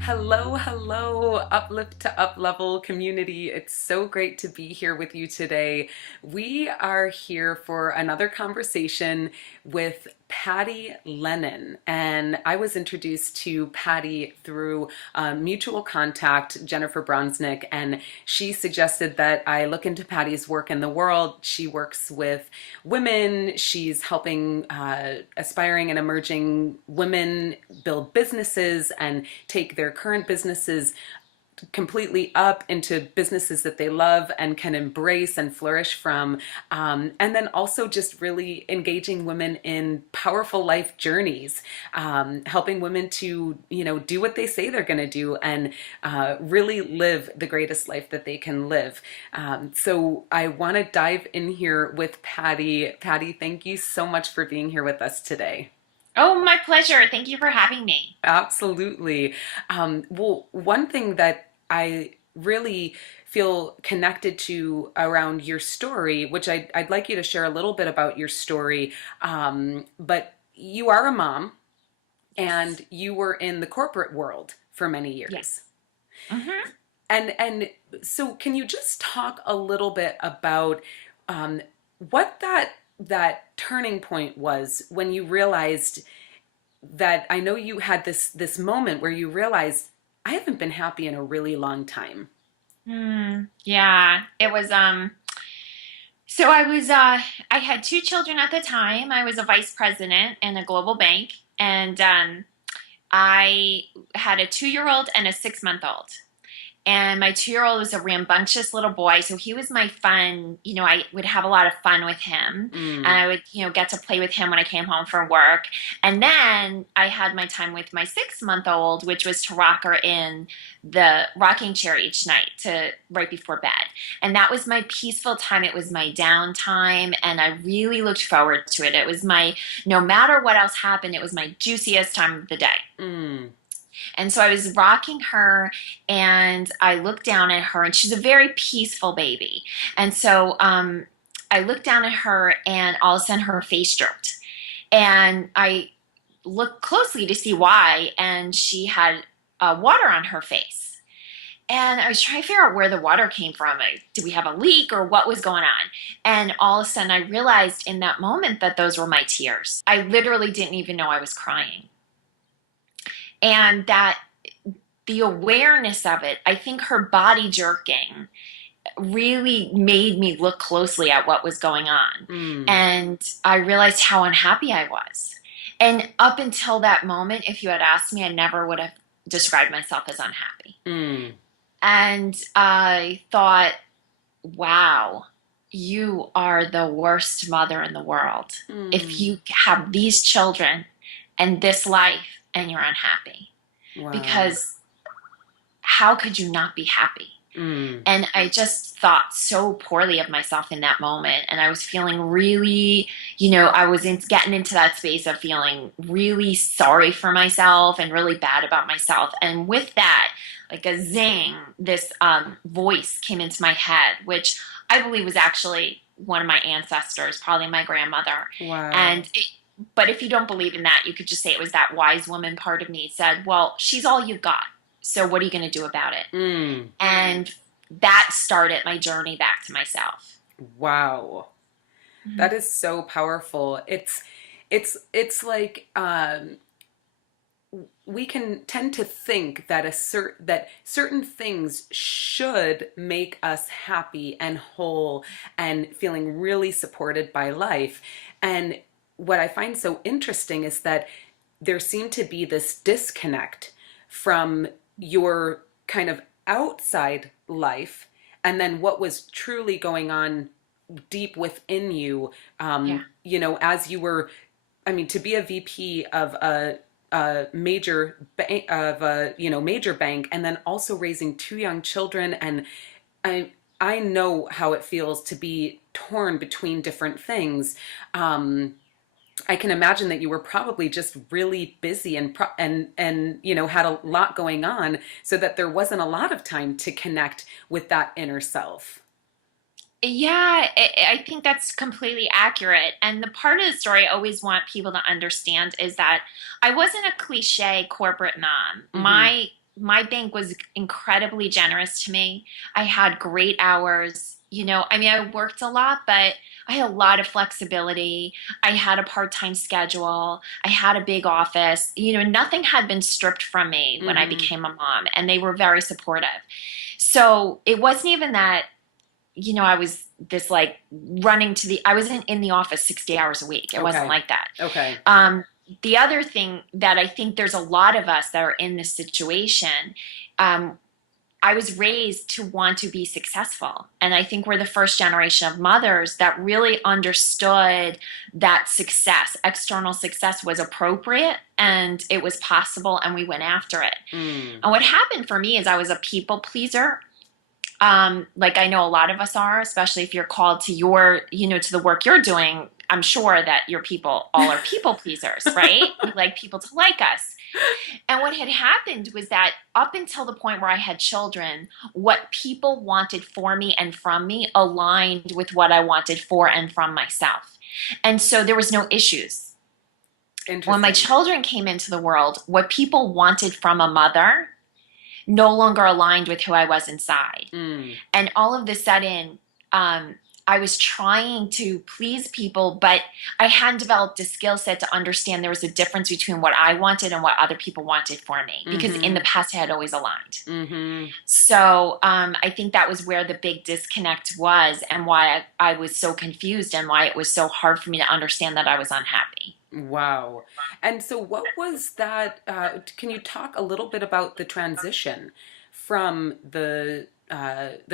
Hello, hello, Uplift to Up Level community. It's so great to be here with you today. We are here for another conversation with Patty Lennon. And I was introduced to Patty through mutual contact, Jennifer Bronsnick, and she suggested that I look into Patty's work in the world. She works with women. She's helping aspiring and emerging women build businesses and take their current businesses completely up into businesses that they love and can embrace and flourish from. And then also just really engaging women in powerful life journeys, helping women to, do what they say they're going to do and really live the greatest life that they can live. So I want to dive in here with Patty. Patty, thank you so much for being here with us today. Oh, my pleasure. Thank you for having me. Absolutely. Well, one thing that I really feel connected to around your story, which I'd like you to share a little bit about your story. But you are a mom Yes. and you were in the corporate world for many years. Yes. Hmm. And so can you just talk a little bit about what that turning point was when you realized that I know you had this moment where you realized I haven't been happy in a really long time. Yeah, it was so I had two children at the time. I was a vice president in a global bank, and I had a 2 year old and a 6 month old. And my 2 year old was a rambunctious little boy. So he was my fun. I would have a lot of fun with him. And Mm, I would, get to play with him when I came home from work. And then I had my time with my 6 month old, which was to rock her in the rocking chair each night to right before bed. And that was my peaceful time. It was my downtime. And I really looked forward to it. It was no matter what else happened, it was my juiciest time of the day. mm, And so I was rocking her and I looked down at her, and she's a very peaceful baby. And so I looked down at her, and all of a sudden her face drooped. And I looked closely to see why, and she had water on her face. And I was trying to figure out where the water came from. Did we have a leak or what was going on? And all of a sudden I realized in that moment that those were my tears. I literally didn't even know I was crying. And that the awareness of it, I think her body jerking really made me look closely at what was going on. mm, And I realized how unhappy I was. And up until that moment, if you had asked me, I never would have described myself as unhappy. mm, And I thought, wow, you are the worst mother in the world. If mm. you have these children and this life and you're unhappy, Wow. because how could you not be happy? Mm, And I just thought so poorly of myself in that moment. And I was feeling really, I was getting into that space of feeling really sorry for myself and really bad about myself. And with that, like a zing, this voice came into my head, which I believe was actually one of my ancestors, probably my grandmother. wow. But if you don't believe in that, you could just say it was that wise woman part of me said, well, she's all you've got. So what are you going to do about it? Mm, And that started my journey back to myself. wow. Mhm. That is so powerful. It's like we can tend to think that that certain things should make us happy and whole and feeling really supported by life. And what I find so interesting is that there seemed to be this disconnect from your kind of outside life and then what was truly going on deep within you. Yeah. As you were, I mean, to be a VP of a major bank, major bank, and then also raising two young children, and I know how it feels to be torn between different things. I can imagine that you were probably just really busy and had a lot going on, so that there wasn't a lot of time to connect with that inner self. Yeah, I think that's completely accurate. And the part of the story I always want people to understand is that I wasn't a cliche corporate mom. Mm-hmm. My bank was incredibly generous to me. I had great hours. I mean, I worked a lot, but I had a lot of flexibility. I had a part-time schedule. I had a big office. Nothing had been stripped from me when I Mm-hmm. became a mom, and they were very supportive. So it wasn't even that I was this like I wasn't in the office 60 hours a week. It wasn't Okay. like that. Okay. The other thing that I think there's a lot of us that are in this situation, um, I was raised to want to be successful. And I think we're the first generation of mothers that really understood that success, external success was appropriate and it was possible and we went after it. Mm. And what happened for me is I was a people pleaser. Like I know a lot of us are, especially if you're called to to the work you're doing. I'm sure that your people all are people pleasers, right? We like people to like us. And what had happened was that up until the point where I had children, what people wanted for me and from me aligned with what I wanted for and from myself. And so there was no issues. When my Interesting. children came into the world, what people wanted from a mother no longer aligned with who I was inside. Mm. And all of a sudden, I was trying to please people, but I hadn't developed a skill set to understand there was a difference between what I wanted and what other people wanted for me. Because in Mm-hmm. the past, I had always aligned. Mm-hmm. So I think that was where the big disconnect was and why I was so confused and why it was so hard for me to understand that I was unhappy. Wow. And so what was that? Can you talk a little bit about the transition from the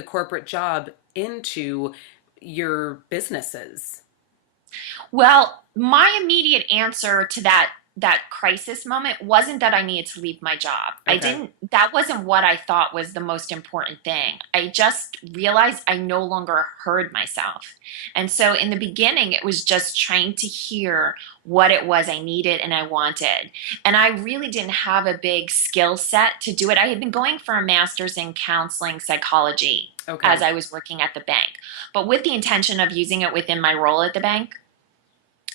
corporate job into your businesses? Well, my immediate answer to that crisis moment wasn't that I needed to leave my job. Okay. That wasn't what I thought was the most important thing. I just realized I no longer heard myself. And so in the beginning, it was just trying to hear what it was I needed and I wanted. And I really didn't have a big skill set to do it. I had been going for a master's in counseling psychology as Okay. I was working at the bank, but with the intention of using it within my role at the bank.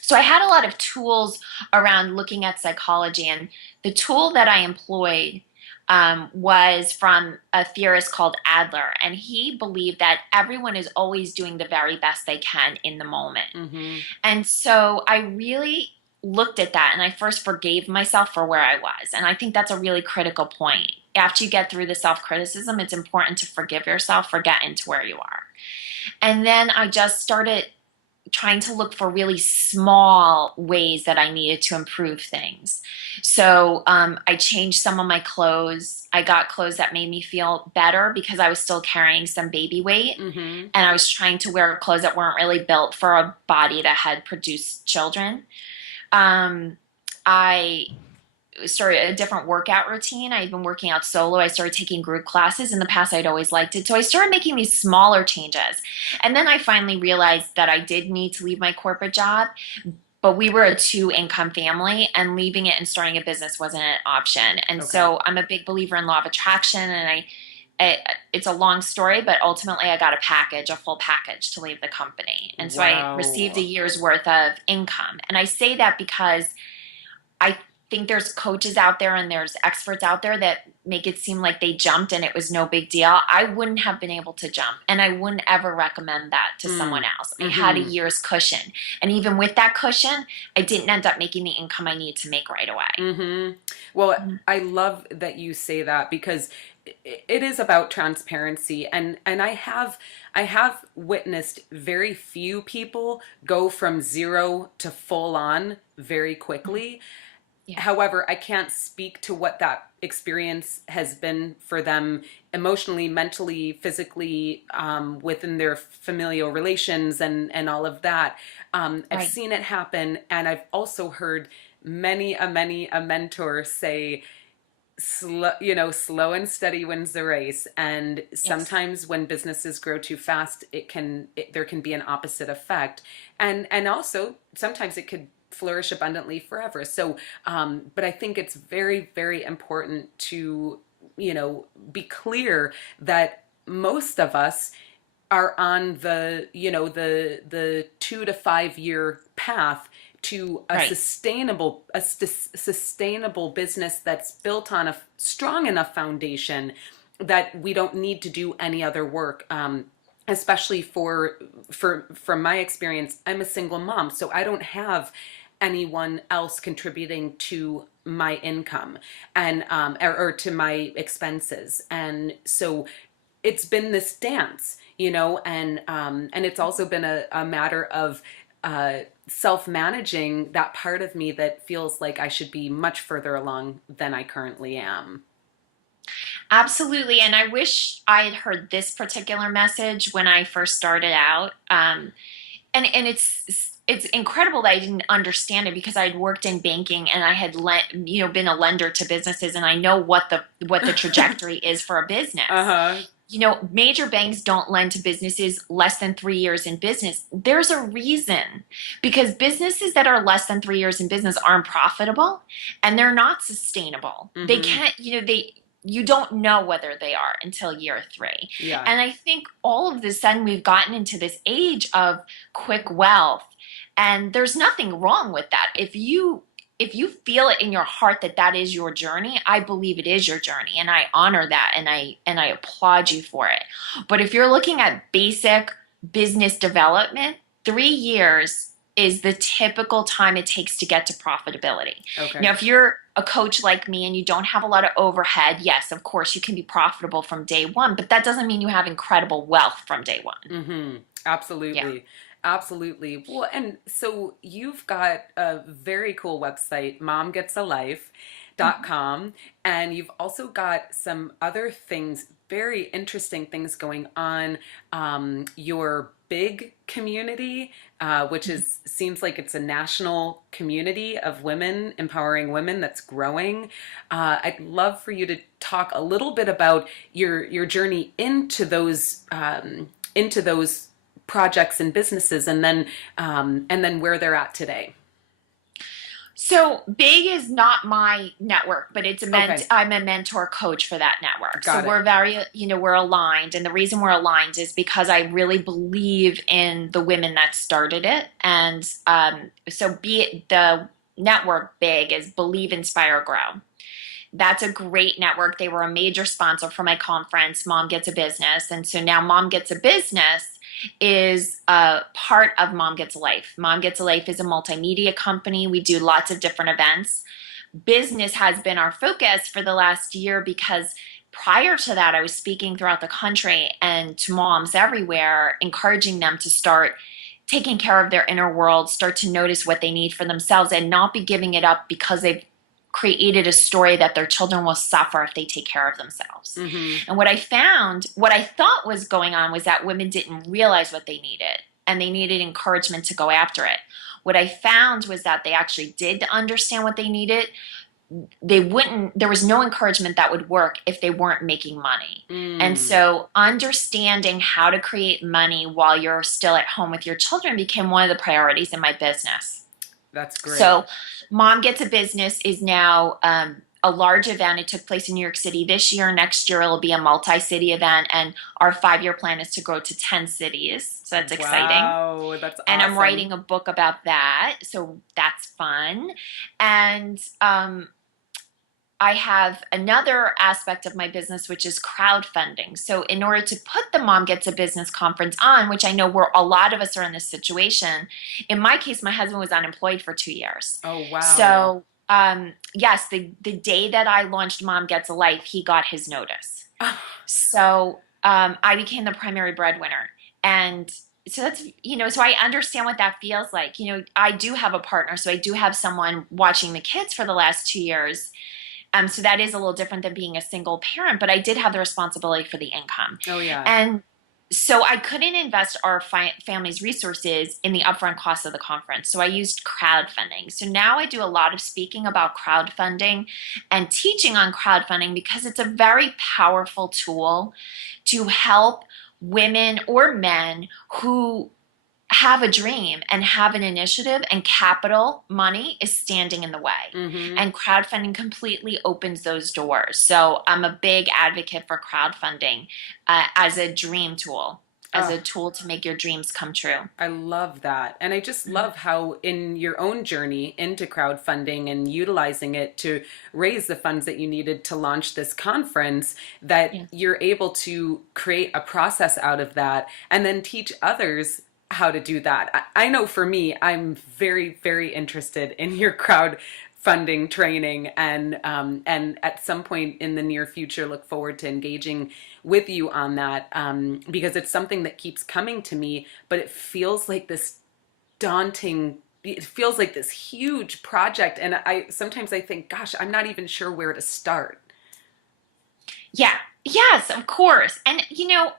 So I had a lot of tools around looking at psychology, and the tool that I employed was from a theorist called Adler, and he believed that everyone is always doing the very best they can in the moment. Mm-hmm. And so I really looked at that, and I first forgave myself for where I was, and I think that's a really critical point. After you get through the self-criticism, it's important to forgive yourself for getting to where you are. And then I just started trying to look for really small ways that I needed to improve things. So I changed some of my clothes. I got clothes that made me feel better because I was still carrying some baby weight. Mm-hmm. And I was trying to wear clothes that weren't really built for a body that had produced children. I started a different workout routine. I'd been working out solo. I started taking group classes. In the past, I'd always liked it. So I started making these smaller changes. And then I finally realized that I did need to leave my corporate job, but we were a two-income family, and leaving it and starting a business wasn't an option. And Okay. so I'm a big believer in law of attraction, and it's a long story, but ultimately I got a full package to leave the company. And so I received a Wow. year's worth of income. And I say that because I think there's coaches out there and there's experts out there that make it seem like they jumped and it was no big deal. I wouldn't have been able to jump, and I wouldn't ever recommend that to someone Mm. else. I had a Mm-hmm. year's cushion. And even with that cushion, I didn't end up making the income I need to make right away. Mm-hmm. Well, Mhm. I love that you say that, because it is about transparency, and I have witnessed very few people go from zero to full on very quickly. Yeah. However, I can't speak to what that experience has been for them emotionally, mentally, physically, within their familial relations and all of that. I've Right. seen it happen, and I've also heard many a mentor say, slow and steady wins the race. And Yes. sometimes when businesses grow too fast, there can be an opposite effect. And also sometimes it could flourish abundantly forever. So, but I think it's very, very important to, be clear that most of us are on the 2 to 5 year path to a Right. sustainable business that's built on a strong enough foundation that we don't need to do any other work. Especially from my experience, I'm a single mom, so I don't have anyone else contributing to my income and or to my expenses, and so it's been this dance, and it's also been a matter of self-managing that part of me that feels like I should be much further along than I currently am. Absolutely. And I wish I had heard this particular message when I first started out. And it's incredible that I didn't understand it because I'd worked in banking and I had been a lender to businesses, and I know what the trajectory is for a business. Uh-huh. Major banks don't lend to businesses less than 3 years in business. There's a reason, because businesses that are less than 3 years in business aren't profitable and they're not sustainable. They Mm-hmm. can't, you don't know whether they are until year three. Yeah. And I think all of a sudden we've gotten into this age of quick wealth, and there's nothing wrong with that. If you feel it in your heart that that is your journey, I believe it is your journey, and I honor that, and I applaud you for it. But if you're looking at basic business development, 3 years is the typical time it takes to get to profitability. Okay. Now, if you're a coach like me and you don't have a lot of overhead, yes, of course you can be profitable from day one, but that doesn't mean you have incredible wealth from day one. Mm-hmm. Yeah. Absolutely. Absolutely. Well, and so you've got a very cool website, momgetsalife.com, and you've also got some other things, very interesting things going on. Your big community, which seems like it's a national community of women, empowering women that's growing. I'd love for you to talk a little bit about your journey into those projects and businesses, and then where they're at today. So big is not my network, but Okay, I'm a mentor coach for that network. So got it. we're we're aligned. And the reason we're aligned is because I really believe in the women that started it. And the network big is Believe, Inspire, Grow. That's a great network. They were a major sponsor for my conference, Mom Gets a Business. And so now Mom Gets a Business is a part of Mom Gets a Life. Mom Gets a Life is a multimedia company. We do lots of different events. Business has been our focus for the last year because prior to that, I was speaking throughout the country and to moms everywhere, encouraging them to start taking care of their inner world, start to notice what they need for themselves, and not be giving it up because they've created a story that their children will suffer if they take care of themselves. Mm-hmm. And what I thought was going on was that women didn't realize what they needed and they needed encouragement to go after it. What I found was that they actually did understand what they needed. There was no encouragement that would work if they weren't making money. And Mm, so understanding how to create money while you're still at home with your children became one of the priorities in my business. that's great. So, Mom Gets a Business is now a large event. It took place in New York City this year. Next year, it'll be a multi-city event, and our 5-year plan is to grow to 10 cities. So that's exciting. Wow, that's And I'm awesome. writing a book about that, so that's fun. And I have another aspect of my business, which is crowdfunding. So in order to put the Mom Gets a Business conference on, which I know a lot of us are in this situation, in my case, my husband was unemployed for 2 years. Oh, wow. So yes, the day that I launched Mom Gets a Life, he got his notice. So I became the primary breadwinner. And so so I understand what that feels like. I do have a partner, so I do have someone watching the kids for the last 2 years. So that is a little different than being a single parent, but I did have the responsibility for the income. Oh, yeah. And so I couldn't invest our family's resources in the upfront cost of the conference. So I used crowdfunding. So now I do a lot of speaking about crowdfunding and teaching on crowdfunding because it's a very powerful tool to help women or men who have a dream and have an initiative, and capital money is standing in the way. Mm-hmm. And crowdfunding completely opens those doors. So I'm a big advocate for crowdfunding as a dream tool, as a tool to make your dreams come true. I love that. And I just love how, in your own journey into crowdfunding and utilizing it to raise the funds that you needed to launch this conference, that Yeah. you're able to create a process out of that and then teach others how to do that. I know for me, I'm very, very interested in your crowdfunding training, and at some point in the near future, look forward to engaging with you on that, because it's something that keeps coming to me, but it feels like this daunting, it feels like this huge project, and I sometimes I think, gosh, I'm not even sure where to start. Yeah. Yes, of course. And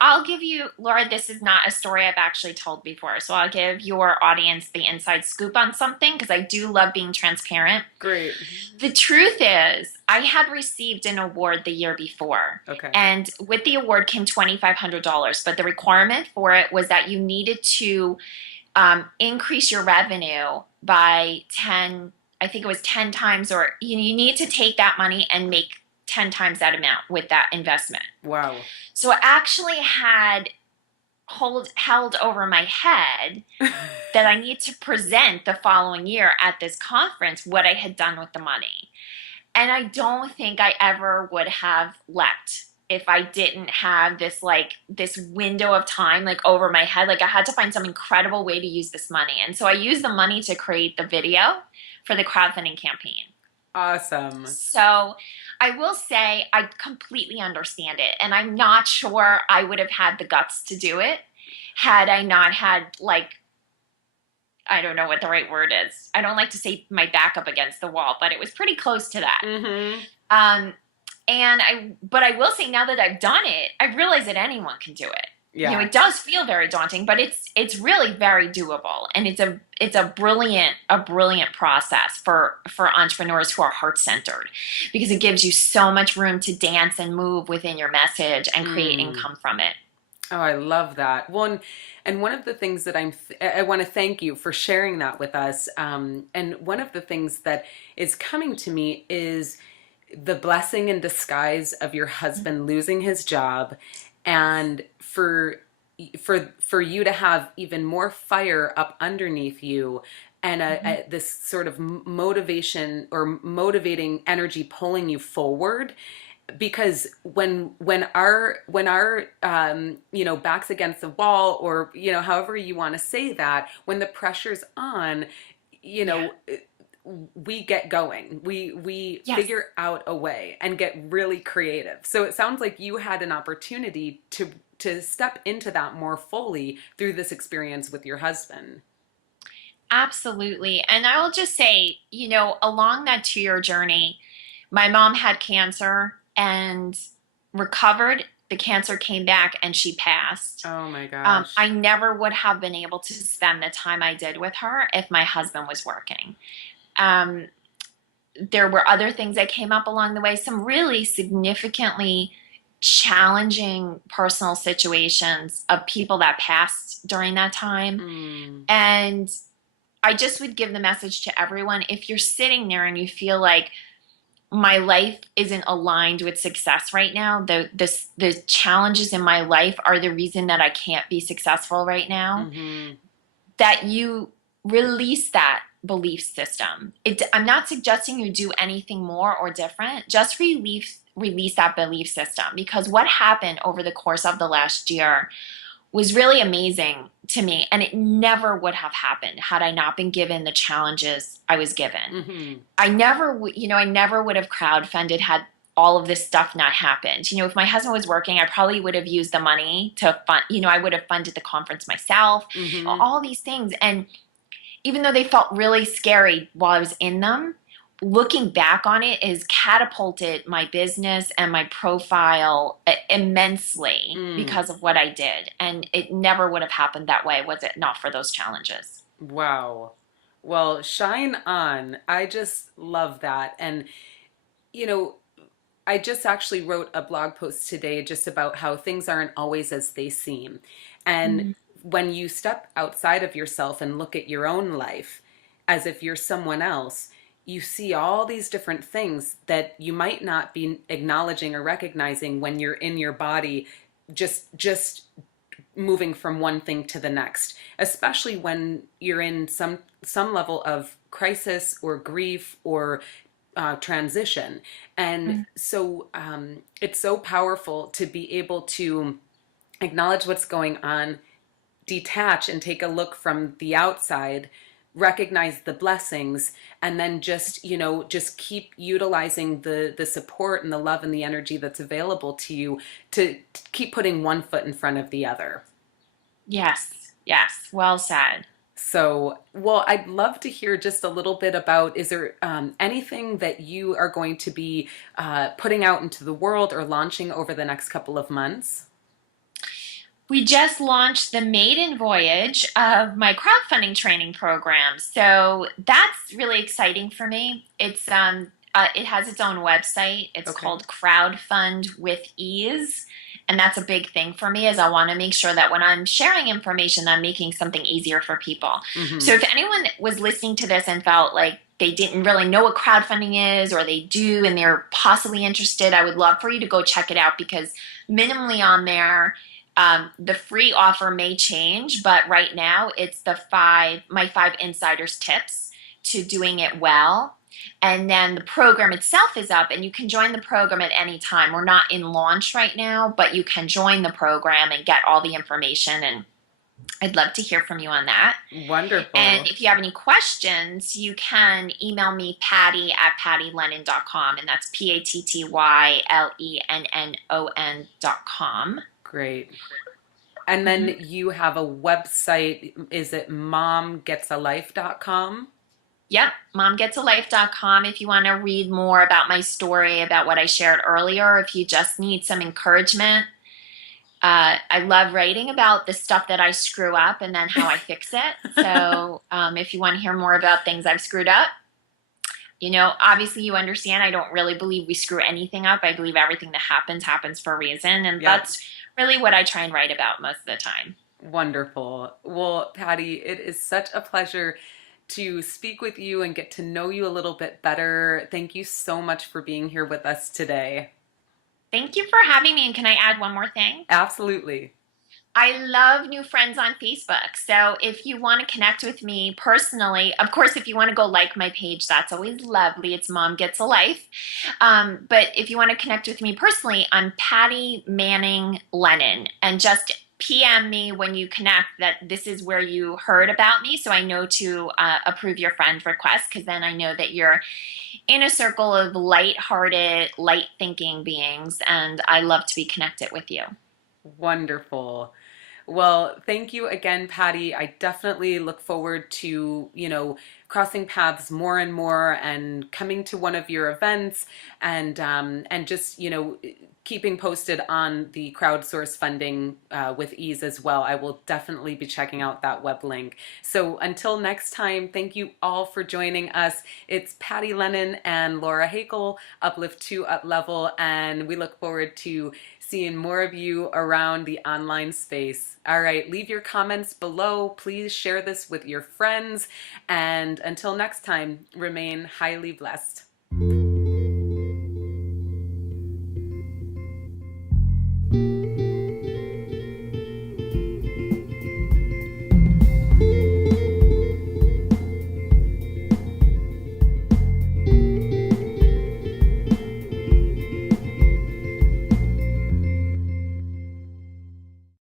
I'll give you, Laura, this is not a story I've actually told before. So I'll give your audience the inside scoop on something because I do love being transparent. Great. The truth is, I had received an award the year before. Okay. And with the award came $2,500. But the requirement for it was that you needed to increase your revenue by 10, I think it was 10 times, or you need to take that money and make 10 times that amount with that investment. Wow. So I actually had held over my head that I need to present the following year at this conference what I had done with the money. And I don't think I ever would have leapt if I didn't have this window of time over my head. I had to find some incredible way to use this money. And so I used the money to create the video for the crowdfunding campaign. Awesome. So I will say I completely understand it. And I'm not sure I would have had the guts to do it had I not had, I don't know what the right word is. I don't like to say my back up against the wall, but it was pretty close to that. Mm-hmm. But I will say, now that I've done it, I realize that anyone can do it. Yeah. It does feel very daunting, but it's really very doable, and it's a brilliant process for entrepreneurs who are heart-centered, because it gives you so much room to dance and move within your message and create income from it. Oh, I love that. And one of the things that I want to thank you for sharing that with us. And one of the things that is coming to me is the blessing in disguise of your husband losing his job, and for you to have even more fire up underneath you, and this sort of motivation or motivating energy pulling you forward. Because when our backs against the wall, or however you want to say that, when the pressure's on, we get going. We Yes. figure out a way and get really creative. So it sounds like you had an opportunity to step into that more fully through this experience with your husband. Absolutely. And I will just say, along that 2-year journey, my mom had cancer and recovered. The cancer came back and she passed. Oh my gosh. I never would have been able to spend the time I did with her if my husband was working. There were other things that came up along the way, some really significantly challenging personal situations of people that passed during that time. And I just would give the message to everyone: if you're sitting there and you feel like my life isn't aligned with success right now, the challenges in my life are the reason that I can't be successful right now, that you release that belief system. I'm not suggesting you do anything more or different. Just release that belief system, because what happened over the course of the last year was really amazing to me, and it never would have happened had I not been given the challenges I was given. I never would have crowdfunded had all of this stuff not happened. If my husband was working, I probably would have used the money to fund, I would have funded the conference myself, all these things. And even though they felt really scary while I was in them, looking back on it has catapulted my business and my profile immensely because of what I did. And it never would have happened that way was it not for those challenges. Wow. Well, shine on. I just love that. And, I just actually wrote a blog post today just about how things aren't always as they seem. And when you step outside of yourself and look at your own life as if you're someone else, you see all these different things that you might not be acknowledging or recognizing when you're in your body, just moving from one thing to the next, especially when you're in some level of crisis or grief or transition. And so it's so powerful to be able to acknowledge what's going on, detach and take a look from the outside, recognize the blessings, and then just keep utilizing the support and the love and the energy that's available to you to keep putting one foot in front of the other. Yes, yes, well said. So, well, I'd love to hear just a little bit about, is there anything that you are going to be putting out into the world or launching over the next couple of months? We just launched the maiden voyage of my crowdfunding training program. So that's really exciting for me. It has its own website. It's Okay. called Crowdfund with Ease. And that's a big thing for me, is I want to make sure that when I'm sharing information, I'm making something easier for people. Mm-hmm. So if anyone was listening to this and felt like they didn't really know what crowdfunding is, or they do and they're possibly interested, I would love for you to go check it out, because minimally on there, the free offer may change, but right now it's my five insiders tips to doing it well. And then the program itself is up, and you can join the program at any time. We're not in launch right now, but you can join the program and get all the information. And I'd love to hear from you on that. And Wonderful. if you have any questions, you can email me, patty@pattylennon.com. And that's PATTYLENNON.com. Great. And then you have a website. Is it momgetsalife.com? Yep, momgetsalife.com if you want to read more about my story, about what I shared earlier, if you just need some encouragement. I love writing about the stuff that I screw up and then how I fix it. So if you want to hear more about things I've screwed up, obviously you understand I don't really believe we screw anything up. I believe everything that happens for a reason. And Yep. that's really what I try and write about most of the time. Wonderful. Well, Patty, it is such a pleasure to speak with you and get to know you a little bit better. Thank you so much for being here with us today. Thank you for having me. And can I add one more thing? Absolutely. I love new friends on Facebook. So if you want to connect with me personally, of course, if you want to go like my page, that's always lovely. It's Mom Gets a Life. But if you want to connect with me personally, I'm Patty Manning Lennon. And just PM me when you connect that this is where you heard about me, so I know to approve your friend request, because then I know that you're in a circle of light-hearted, light-thinking beings, and I love to be connected with you. Wonderful. Well, thank you again, Patty. I definitely look forward to, crossing paths more and more and coming to one of your events and just, keeping posted on the crowdsource funding with ease as well. I will definitely be checking out that web link. So until next time, thank you all for joining us. It's Patty Lennon and Laura Haykel, Uplift to Up Level, and we look forward to seeing more of you around the online space. All right, leave your comments below. Please share this with your friends. And until next time, remain highly blessed.